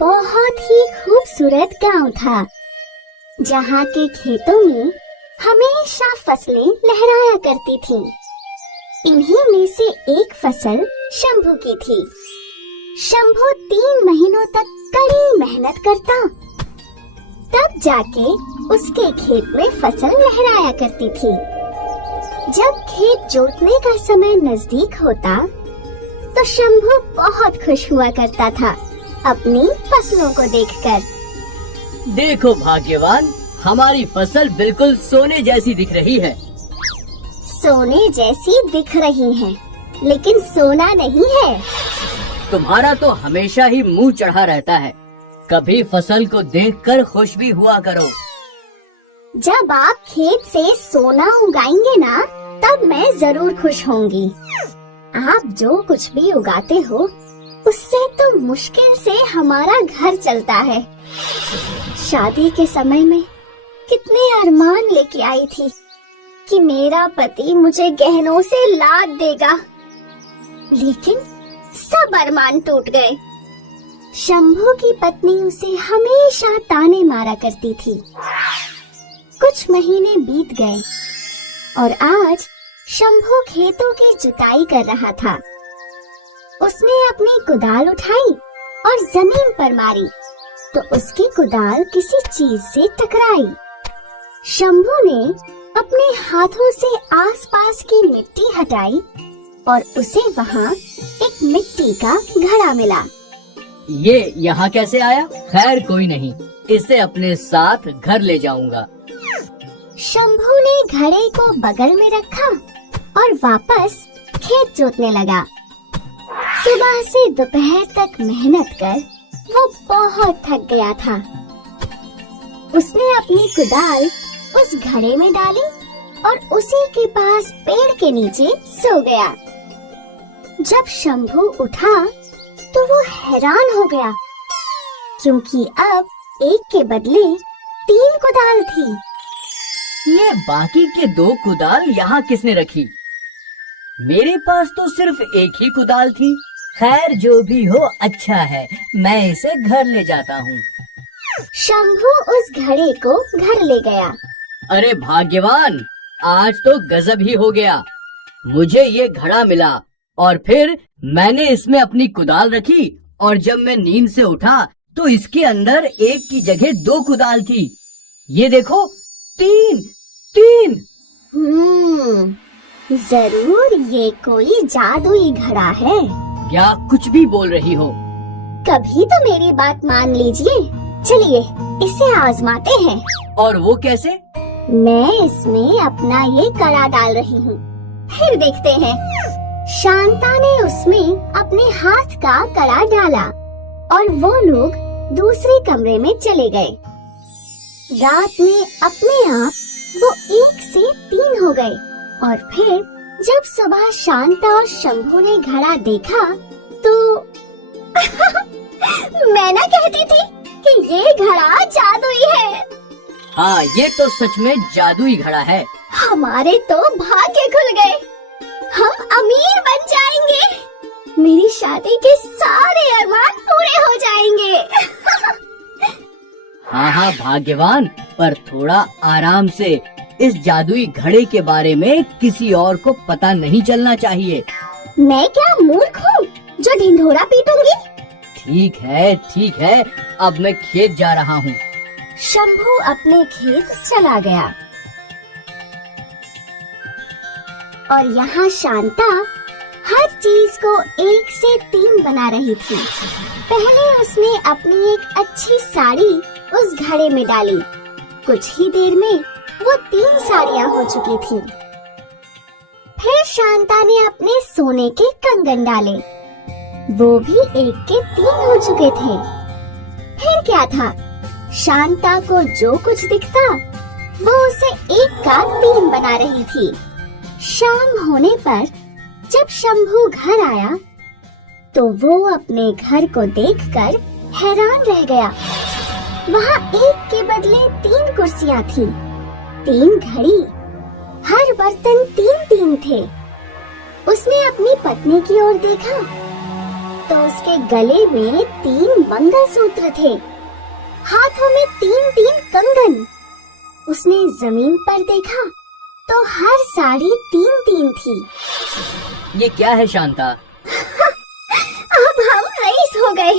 बहुत ही खूबसूरत गांव था, जहाँ के खेतों में हमेशा फसलें लहराया करती थीं। इन्हीं में से एक फसल शंभू की थी। शंभू 3 महीनों तक कड़ी मेहनत करता, तब जाके उसके खेत में फसल लहराया करती थी। जब खेत जोतने का समय नजदीक होता, तो शंभू बहुत खुश हुआ करता था अपनी फसलों को देखकर। देखो भाग्यवान, हमारी फसल बिल्कुल सोने जैसी दिख रही है। सोने जैसी दिख रही है, लेकिन सोना नहीं है। तुम्हारा तो हमेशा ही मुंह चढ़ा रहता है। कभी फसल को देखकर खुश भी हुआ करो। जब आप खेत से सोना उगाएंगे ना, तब मैं जरूर खुश होंगी। आप जो कुछ भी उगाते हो, उससे तो मुश्किल से हमारा घर चलता है। शादी के समय में कितने अरमान लेके आई थी कि मेरा पति मुझे गहनों से लाद देगा, लेकिन सब अरमान टूट गए। शंभू की पत्नी उसे हमेशा ताने मारा करती थी। कुछ महीने बीत गए और आज शंभू खेतों की जुताई कर रहा था। उसने अपनी कुदाल उठाई और जमीन पर मारी, तो उसकी कुदाल किसी चीज से टकराई। शंभू ने अपने हाथों से आसपास की मिट्टी हटाई और उसे वहाँ एक मिट्टी का घड़ा मिला। ये यहाँ कैसे आया? खैर कोई नहीं, इसे अपने साथ घर ले जाऊंगा। शंभू ने घड़े को बगल में रखा और वापस खेत जोतने लगा। सुबह से दोपहर तक मेहनत कर वो बहुत थक गया था। उसने अपनी कुदाल उस घड़े में डाली और उसी के पास पेड़ के नीचे सो गया। जब शंभू उठा तो वो हैरान हो गया, क्योंकि अब एक के बदले 3 कुदाल थी। ये बाकी के 2 कुदाल यहाँ किसने रखी? मेरे पास तो सिर्फ एक ही कुदाल थी। खैर जो भी हो, अच्छा है, मैं इसे घर ले जाता हूँ। शंभू उस घड़े को घर ले गया। अरे भाग्यवान, आज तो गजब ही हो गया। मुझे ये घड़ा मिला और फिर मैंने इसमें अपनी कुदाल रखी, और जब मैं नींद से उठा तो इसके अंदर एक की जगह 2 कुदाल थी। ये देखो, 3। जरूर ये कोई जादुई घड़ा है। क्या कुछ भी बोल रही हो? कभी तो मेरी बात मान लीजिए। चलिए इसे आजमाते हैं। और वो कैसे? मैं इसमें अपना ये कड़ा डाल रही हूँ, फिर देखते हैं। शांता ने उसमें अपने हाथ का कड़ा डाला और वो लोग दूसरे कमरे में चले गए। रात में अपने आप वो 1 से 3 हो गए, और फिर जब सुबह शांता और शंभू ने घड़ा देखा तो मैं ना कहती थी कि ये घड़ा जादुई है। हाँ, ये तो सच में जादुई घड़ा है। हमारे तो भाग्य खुल गए। हम अमीर बन जाएंगे। मेरी शादी के सारे अरमान पूरे हो जाएंगे। हाँ भाग्यवान, पर थोड़ा आराम से। इस जादुई घड़े के बारे में किसी और को पता नहीं चलना चाहिए। मैं क्या मूर्ख हूँ जो ढिंढोरा पीटूंगी? ठीक है, अब मैं खेत जा रहा हूँ। शंभू अपने खेत चला गया और यहाँ शांता हर चीज को 1 से 3 बना रही थी। पहले उसने अपनी एक अच्छी साड़ी उस घड़े में डाली। कुछ ही देर में वो 3 साड़ियाँ हो चुकी थी। फिर शांता ने अपने सोने के कंगन डाले, वो भी 1 के 3 हो चुके थे। फिर क्या था, शांता को जो कुछ दिखता वो उसे 1 का 3 बना रही थी। शाम होने पर जब शंभू घर आया तो वो अपने घर को देखकर हैरान रह गया। वहाँ 1 के बदले 3 कुर्सियाँ थी, 3 घड़ी, हर बर्तन 3-3 थे। उसने अपनी पत्नी की ओर देखा तो उसके गले में 3 मंगलसूत्र थे, हाथों में 3-3 कंगन। उसने जमीन पर देखा तो हर साड़ी 3-3 थी। ये क्या है शांता? अब हम रईस हो गए।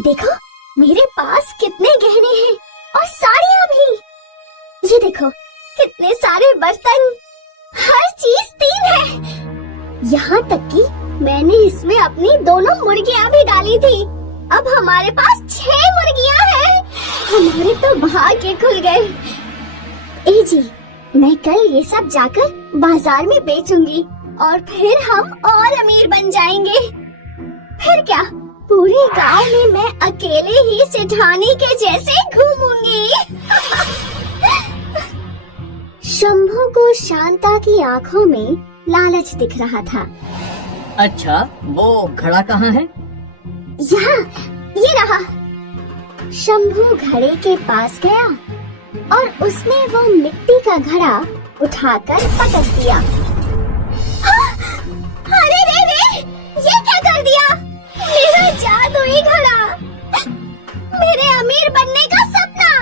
देखो मेरे पास कितने गहने हैं और साड़ियाँ भी। ये देखो कितने सारे बर्तन, हर चीज 3 है। यहाँ तक कि मैंने इसमें अपनी दोनों मुर्गियाँ भी डाली थी। अब हमारे पास 6 मुर्गियाँ हैं। हमारे तो भाग्य खुल गए। ए जी, मैं कल ये सब जाकर बाजार में बेचूंगी और फिर हम और अमीर बन जाएंगे। फिर क्या, पूरे गांव में मैं अकेले ही सेठानी के जैसे घूमूंगी। शंभू को शांता की आंखों में लालच दिख रहा था। अच्छा, वो घड़ा कहाँ है? यहाँ, ये रहा। शंभू घड़े के पास गया और उसने वो मिट्टी का घड़ा उठाकर पटक दिया। हाँ, अरे रे रे, ये क्या कर दिया? मेरा जादुई घड़ा, मेरे अमीर बनने का सपना,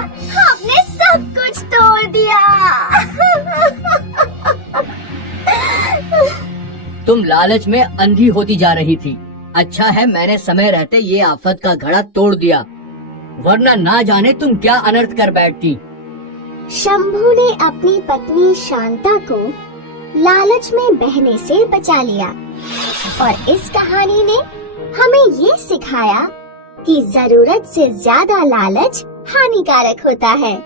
आपने सब कुछ तोड़ दिया। तुम लालच में अंधी होती जा रही थी। अच्छा है मैंने समय रहते ये आफत का घड़ा तोड़ दिया, वरना ना जाने तुम क्या अनर्थ कर बैठती। शंभू ने अपनी पत्नी शांता को लालच में बहने से बचा लिया और इस कहानी ने हमें ये सिखाया कि जरूरत से ज्यादा लालच हानिकारक होता है।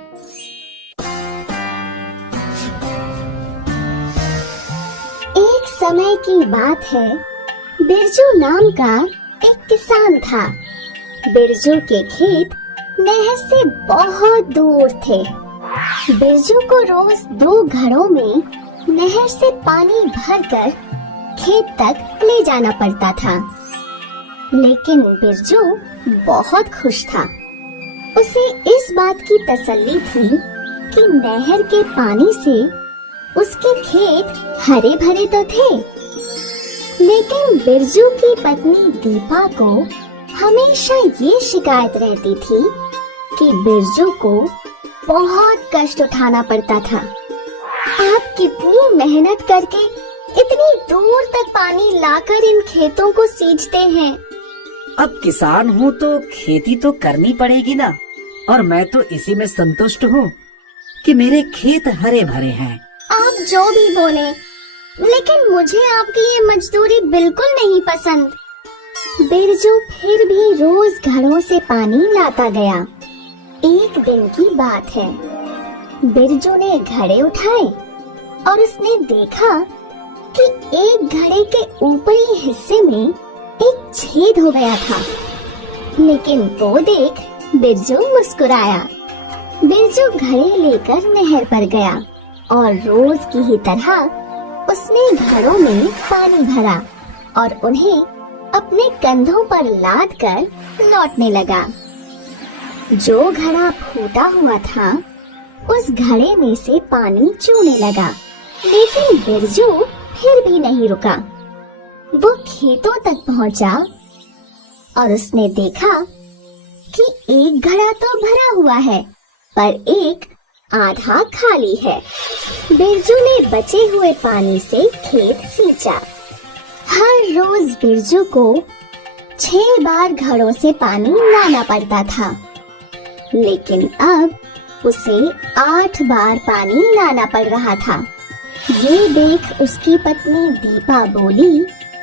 एक समय की बात है, बिरजू नाम का एक किसान था। बिरजू के खेत नहर से बहुत दूर थे। बिरजू को रोज 2 घड़ों में नहर से पानी भरकर खेत तक ले जाना पड़ता था। लेकिन बिरजू बहुत खुश था। उसे इस बात की तसल्ली थी कि नहर के पानी से उसके खेत हरे भरे तो थे। लेकिन बिरजू की पत्नी दीपा को हमेशा ये शिकायत रहती थी कि बिरजू को बहुत कष्ट उठाना पड़ता था। आप कितनी मेहनत करके इतनी दूर तक पानी लाकर इन खेतों को सींचते हैं। अब किसान हूँ तो खेती तो करनी पड़ेगी ना, और मैं तो इसी में संतुष्ट हूँ कि मेरे खेत हरे भरे हैं। आप जो भी बोले, लेकिन मुझे आपकी ये मजदूरी बिल्कुल नहीं पसंद। बिरजू फिर भी रोज घड़ों से पानी लाता गया। एक दिन की बात है, बिरजू ने घड़े उठाए और उसने देखा कि एक घड़े के ऊपरी हिस्से में एक छेद हो गया था। लेकिन वो देख बिरजू मुस्कुराया। बिरजू घड़े लेकर नहर पर गया और रोज की ही तरह उसने घड़ों में पानी भरा और उन्हें अपने कंधों पर लाद कर लौटने लगा। जो घड़ा फूटा हुआ था उस घड़े में से पानी चूने लगा, लेकिन बिरजू फिर भी नहीं रुका। वो खेतों तक पहुंचा और उसने देखा कि एक घड़ा तो भरा हुआ है पर एक आधा खाली है। बिरजू ने बचे हुए पानी से खेत सींचा। हर रोज बिरजू को 6 बार घड़ों से पानी लाना पड़ता था, लेकिन अब उसे 8 बार पानी लाना पड़ रहा था। ये देख उसकी पत्नी दीपा बोली,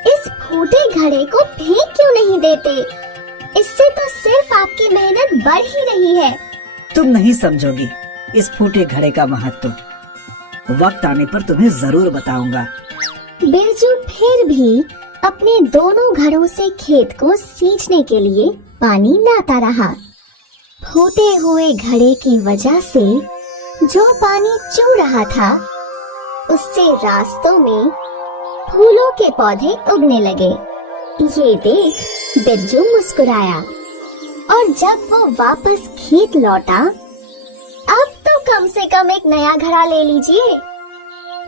इस फूटे घड़े को फेंक क्यों नहीं देते? इससे तो सिर्फ आपकी मेहनत बढ़ ही रही है। तुम नहीं समझोगी इस फूटे घड़े का महत्व। वक्त आने पर तुम्हें जरूर बताऊंगा। बिरजू फिर भी अपने दोनों घड़ों से खेत को सींचने के लिए पानी लाता रहा। फूटे हुए घड़े की वजह से जो पानी चू रहा था उससे रास्तों में फूलों के पौधे उगने लगे। ये देख बिरजू मुस्कुराया और जब वो वापस खेत लौटा, अब तो कम से कम एक नया घड़ा ले लीजिए।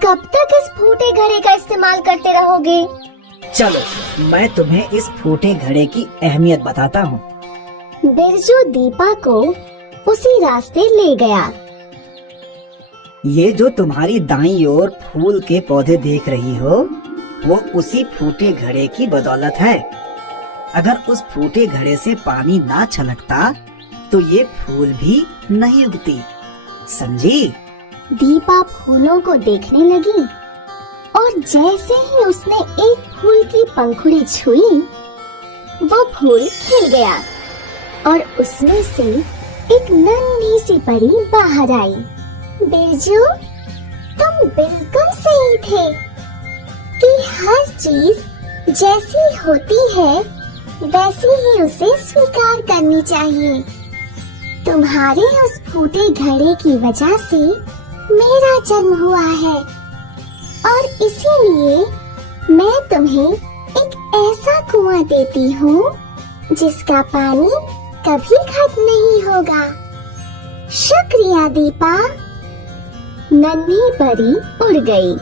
कब तक इस फूटे घड़े का इस्तेमाल करते रहोगे? चलो मैं तुम्हें इस फूटे घड़े की अहमियत बताता हूँ। बिरजू दीपा को उसी रास्ते ले गया। ये जो तुम्हारी दाईं ओर फूल के पौधे देख रही हो, वो उसी फूटे घड़े की बदौलत है। अगर उस फूटे घड़े से पानी ना छलकता तो ये फूल भी नहीं उगती, समझी? दीपा फूलों को देखने लगी और जैसे ही उसने एक फूल की पंखुड़ी छुई, वो फूल खिल गया और उसमें से एक नन्ही सी परी बाहर आई। बिरजू, तुम बिल्कुल सही थे कि हर चीज जैसी होती है वैसे ही उसे स्वीकार करनी चाहिए। तुम्हारे उस फूटे घड़े की वजह से मेरा जन्म हुआ है और इसीलिए मैं तुम्हें एक ऐसा कुआं देती हूँ जिसका पानी कभी खत्म नहीं होगा। शुक्रिया दीपा। नन्ही परी उड़ गई।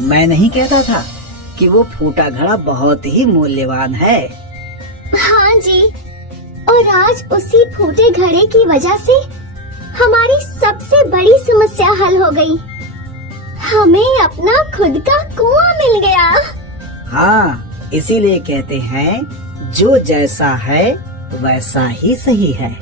मैं नहीं कहता था कि वो फूटा घड़ा बहुत ही मूल्यवान है। हाँ जी, और आज उसी फूटे घड़े की वजह से हमारी सबसे बड़ी समस्या हल हो गई। हमें अपना खुद का कुआं मिल गया। हाँ, इसीलिए कहते हैं जो जैसा है वैसा ही सही है।